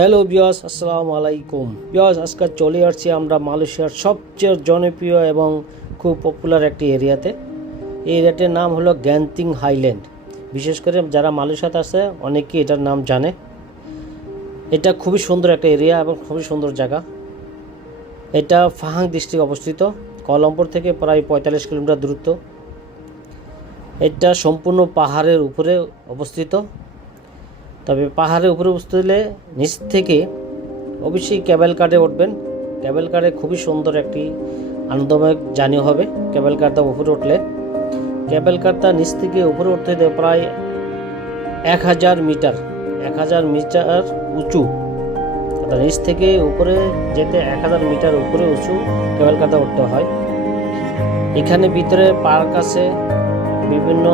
Hello বিয়স, আসসালামু আলাইকুম বিয়স। আজকে চলে আসছি আমরা মালয়েশিয়ার সবচেয়ে জনপ্রিয় এবং খুব পপুলার একটি এরিয়াতে। এই এরিয়াটির নাম হলো গ্যান্তিং হাইল্যান্ড। বিশেষ করে যারা মালয়েশিয়াতে আছে অনেকেই এটার নাম জানে। এটা খুবই সুন্দর একটা এরিয়া এবং খুবই সুন্দর জায়গা। এটা ফাহাং ডিস্ট্রিক্ট অবস্থিত, কুয়ালালামপুর থেকে প্রায় 45 কিলোমিটার দূরত্ব। এটা সম্পূর্ণ পাহাড়ের উপরে অবস্থিত। তবে পাহাড়ের উপরে উঠতে হলে নিচ থেকে অবশ্যই ক্যাবেল কারে উঠবেন। ক্যাবেল কারে খুবই সুন্দর একটি আনন্দময় জার্নি হবে। ক্যাবেল কারটা উপরে উঠলে, ক্যাবেল কারটা নিচ থেকে উপরে উঠতে হলে প্রায় 1000 মিটার উঁচু। নিচ থেকে উপরে যেতে 1000 মিটার উপরে উঁচু ক্যাবেল কারটা উঠতে হয়। এখানে ভিতরে পার্ক আছে, বিভিন্ন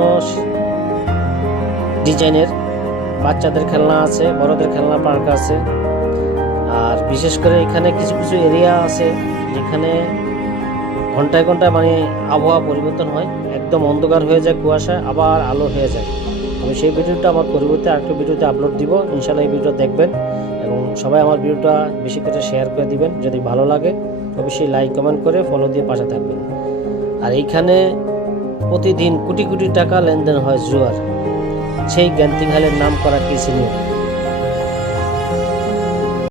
ডিজাইনের বাচ্চাদের খেলনা আছে, বড়দের খেলনা পার্ক আছে। আর বিশেষ করে এখানে কিছু কিছু এরিয়া আছে যেখানে ঘন্টায় ঘন্টায় আবহাওয়া পরিবর্তন হয়, একদম অন্ধকার হয়ে যায়, কুয়াশা আবার আলো হয়ে যায়। আমি সেই ভিডিওটা আমার পরিবর্তে আরেকটা ভিডিওতে আপলোড দিব। ইনশাআল্লাহ এই ভিডিওটা দেখবেন এবং সবাই আমার ভিডিওটা বেশি করে শেয়ার করে দিবেন। যদি ভালো লাগে অবশ্যই লাইক কমেন্ট করে ফলো দিয়ে পাশে থাকবেন। আর এইখানে প্রতিদিন কোটি কোটি টাকা লেনদেন হয় জুয়ার। সেই গ্যান্তিং হাইল্যান্ড নাম করা কি ছিল।